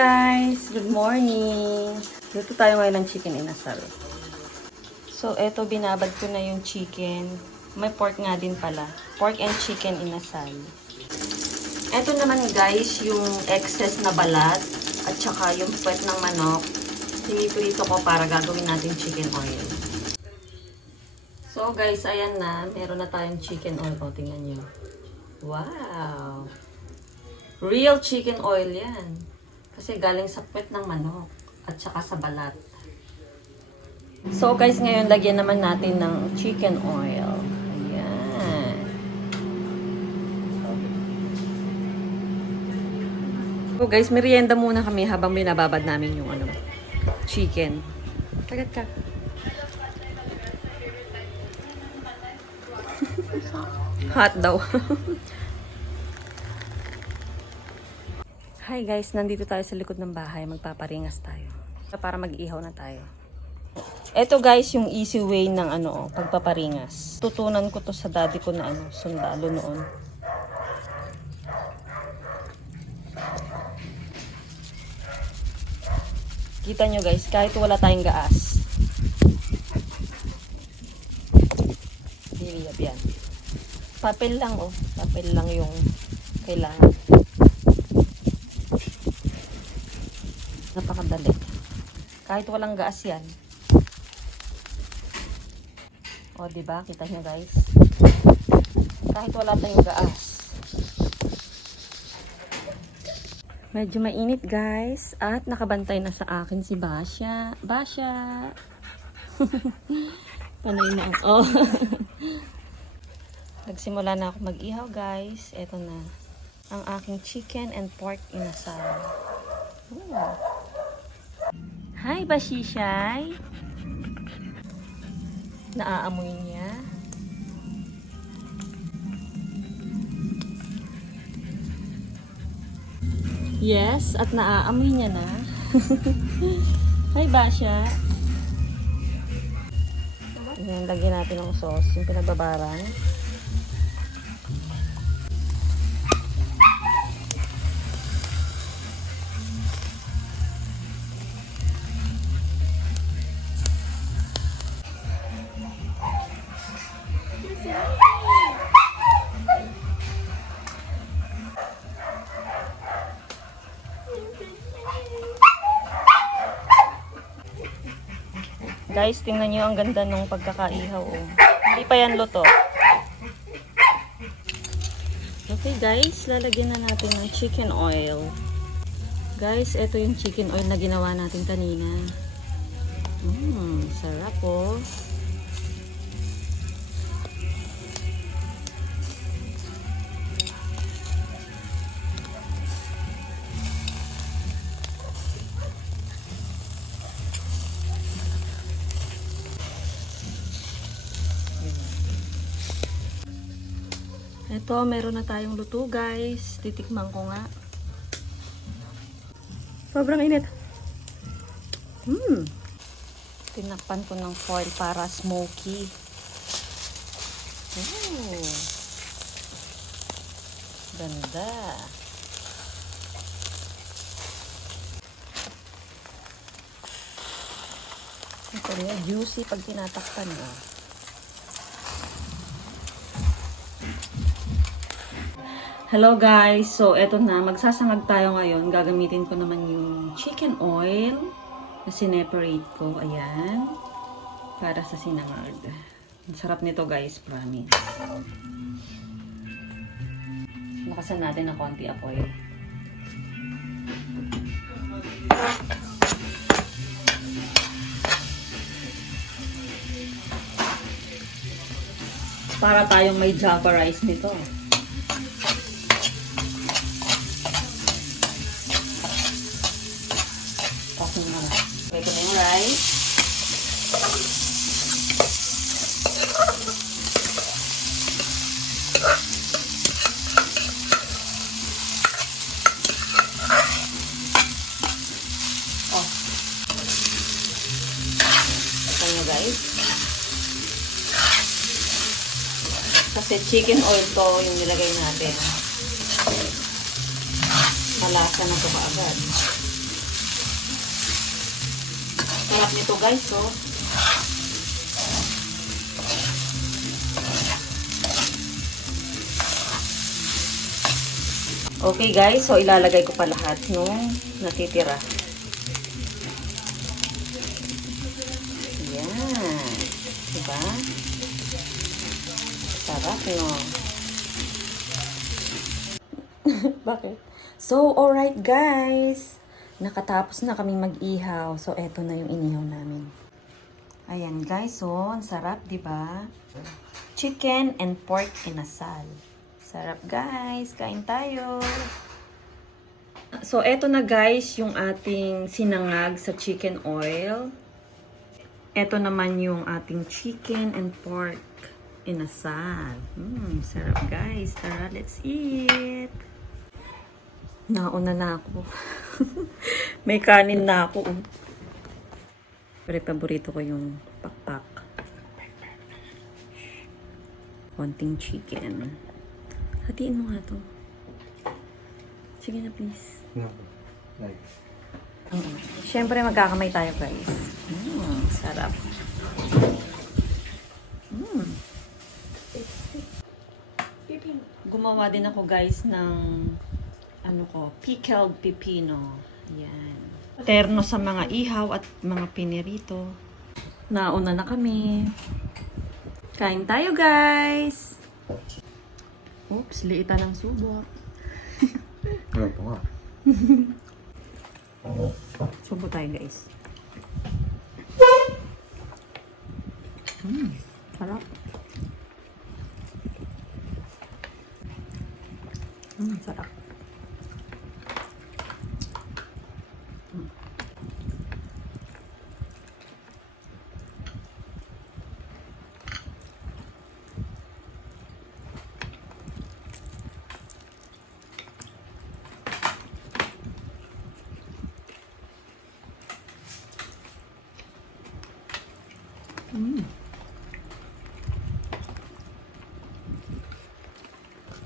guys! Good morning! Luto tayo ngayon ng chicken inasal. So, eto binabad ko na yung chicken. May pork nga din pala. Pork and chicken inasal. Eto naman guys, yung excess na balat at saka yung puwet ng manok. Piniprito ko para gagawin natin chicken oil. So guys, ayan na. Meron na tayong chicken oil. O, tingnan nyo. Wow! Real chicken oil yan. Kasi galing sa puwet ng manok at saka sa balat. So guys, ngayon lagyan naman natin ng chicken oil. Ayan. So guys, merienda muna kami habang binababad namin yung chicken. Tagat ka. Hot daw. Hi guys, nandito tayo sa likod ng bahay. Magpaparingas tayo. Para mag-ihaw na tayo. Ito guys, yung easy way ng pagpaparingas. Tutunan ko to sa daddy ko na sundalo noon. Kita nyo guys, kahit wala tayong gaas. Hiriyap yan. Papel lang Papel lang yung kailangan. Napakadali. Kahit walang gaas yan. O, diba? Kita nyo guys. Kahit wala tayong gaas. Medyo mainit guys. At nakabantay na sa akin si Basha. Basha! Panay na ako. Nagsimula na ako mag-ihaw guys. Ito na. Ang aking chicken and pork inasal. Hi, Bashishay! Naaamoy niya. Yes, at naaamoy niya na. Hi, Basha! Ayan, lagyan natin ng sauce, yung pinagbabaran. Guys, tingnan nyo ang ganda nung pagkakaihaw. Hindi pa yan luto. Okay guys, lalagyan na natin ng chicken oil. Guys, ito yung chicken oil na ginawa natin kanina. Sarap oh. Ito, meron na tayong luto guys. Titikman ko nga. Sobrang init. Tinakpan ko ng foil para smoky. Ganda. Ito niya, juicy pag tinatakpan mo. Hello guys! So, eto na. Magsasangag tayo ngayon. Gagamitin ko naman yung chicken oil na sineparate ko. Ayan. Para sa sinangag. Ang sarap nito guys. Promise. Nakasan natin ng konti apoy. Para tayong may java rice nito. Pwede ko na yung rice. Ito nyo guys. Kasi chicken oil to yung nilagay natin. Malasa na to kaagad. sarap nito guys, oh. Okay guys, so ilalagay ko pa lahat nung natitira. Yan. Diba? Sarap, no? Bakit? So, alright guys. Nakatapos na kami mag-ihaw. So, eto na yung inihaw namin. Ayan guys, so, ang sarap, diba? Chicken and pork inasal. Sarap guys, kain tayo. So eto na guys yung ating sinangag sa chicken oil. Eto naman yung ating chicken and pork inasal. Sarap guys. Tara, let's eat. Nauna na ako. May kanin na ako. Pero paborito ko yung pakpak. Konting chicken. Hatiin mo nga to. Sige na, please. No. Nice. Siyempre, magkakamay tayo, guys. Sarap. Gumawa din ako, guys, ng pickled pipino. Yan. Terno sa mga ihaw at mga pinirito. Nauna na kami. Kain tayo, guys! Oops, liitan ng subok. Ano po nga? Subo tayo, guys. Sarap. Sarap.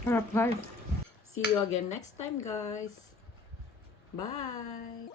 Sarap, guys. See you again next time, guys. Bye!